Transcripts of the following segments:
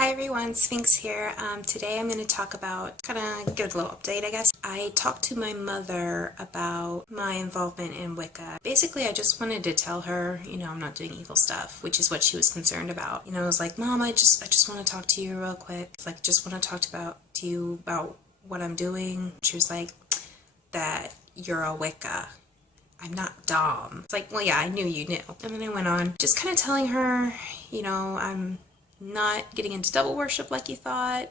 Hi everyone, Sphinx here. Today I'm going to talk about, kind of give a little update I guess. I talked to my mother about my involvement in Wicca. Basically I just wanted to tell her, I'm not doing evil stuff, which is what she was concerned about. I was like, Mom, I just want to talk to you real quick. Like, just want to talk to you about what I'm doing. She was like, that you're a Wicca. I'm not dumb. It's like, well yeah, I knew you knew. And then I went on just kind of telling her, I'm not getting into devil worship like you thought.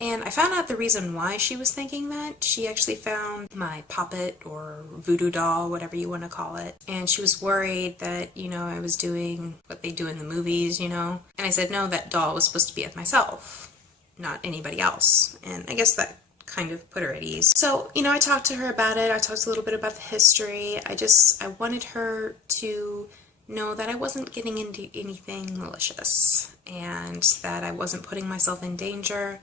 And I found out the reason why she was thinking that. She actually found my puppet or voodoo doll, whatever you want to call it. And she was worried that, I was doing what they do in the movies, And I said, no, that doll was supposed to be of myself, not anybody else. And I guess that kind of put her at ease. So, I talked to her about it. I talked a little bit about the history. I wanted her to know that I wasn't getting into anything malicious and that I wasn't putting myself in danger,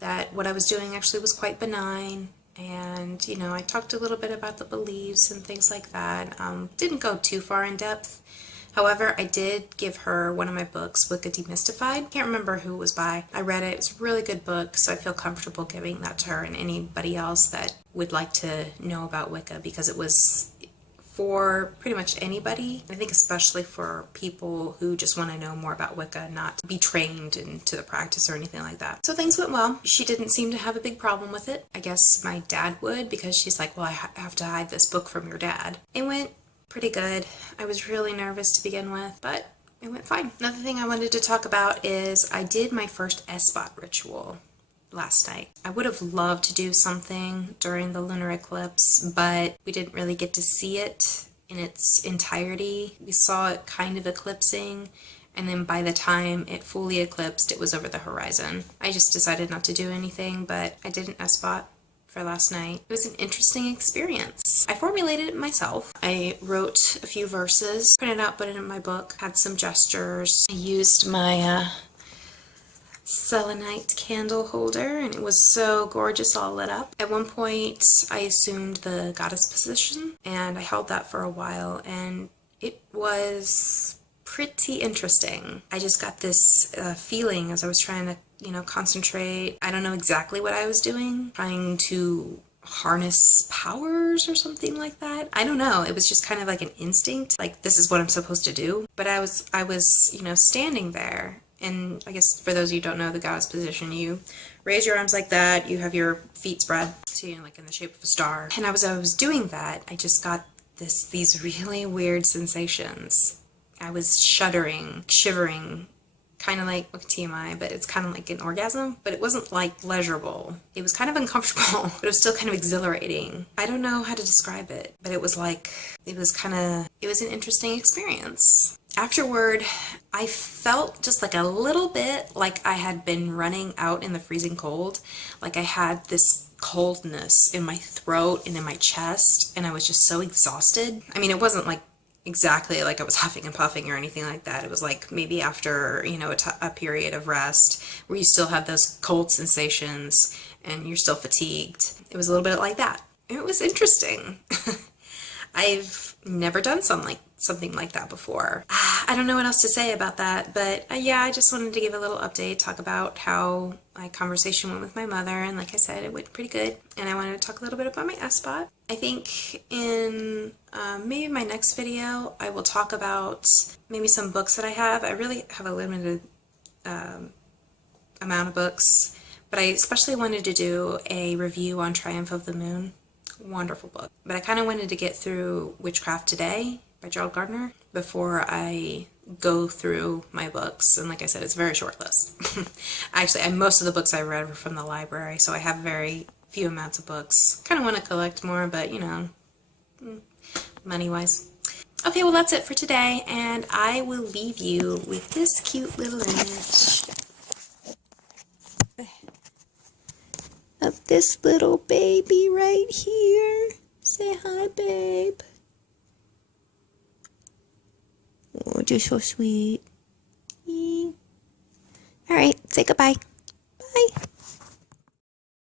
that what I was doing actually was quite benign. And, I talked a little bit about the beliefs and things like that. Didn't go too far in depth. However, I did give her one of my books, Wicca Demystified. Can't remember who it was by. I read it. It was a really good book, so I feel comfortable giving that to her and anybody else that would like to know about Wicca, because it was for pretty much anybody. I think especially for people who just want to know more about Wicca, not be trained into the practice or anything like that. So things went well. She didn't seem to have a big problem with it. I guess my dad would, because she's like, well, I have to hide this book from your dad. It went pretty good. I was really nervous to begin with, but it went fine. Another thing I wanted to talk about is I did my first Esbat ritual last night. I would have loved to do something during the lunar eclipse, but we didn't really get to see it in its entirety. We saw it kind of eclipsing, and then by the time it fully eclipsed, it was over the horizon. I just decided not to do anything, but I did an Esbat for last night. It was an interesting experience. I formulated it myself. I wrote a few verses, printed out, put it in my book, had some gestures. I used my selenite candle holder, and it was so gorgeous, all lit up. At one point I assumed the goddess position, and I held that for a while, and it was pretty interesting. I just got this feeling as I was trying to concentrate. I don't know exactly what I was doing, trying to harness powers or something like that. I don't know. It was just kind of like an instinct, like this is what I'm supposed to do. But I was standing there. And I guess for those of you who don't know the goddess position, you raise your arms like that, you have your feet spread, so like in the shape of a star. And as I was doing that, I just got these really weird sensations. I was shuddering, shivering, kind of like TMI, but it's kind of like an orgasm, but it wasn't like pleasurable. It was kind of uncomfortable, but it was still kind of exhilarating. I don't know how to describe it, but it was an interesting experience. Afterward, I felt just like a little bit like I had been running out in the freezing cold. Like I had this coldness in my throat and in my chest, and I was just so exhausted. I mean, it wasn't like exactly like I was huffing and puffing or anything like that. It was like maybe after, a period of rest where you still have those cold sensations and you're still fatigued. It was a little bit like that. It was interesting. I've never done something like that before. I don't know what else to say about that, but yeah, I just wanted to give a little update, talk about how my conversation went with my mother, and like I said, it went pretty good. And I wanted to talk a little bit about my Esbat. I think in maybe my next video, I will talk about maybe some books that I have. I really have a limited amount of books, but I especially wanted to do a review on Triumph of the Moon. Wonderful book. But I kind of wanted to get through Witchcraft Today by Gerald Gardner before I go through my books. And like I said, it's a very short list. Actually, most of the books I read were from the library, so I have very few amounts of books. Kind of want to collect more, but money-wise. Okay, well that's it for today, and I will leave you with this cute little image of this little baby right here. Say hi, babe. Oh, you're so sweet. Alright, say goodbye. Bye.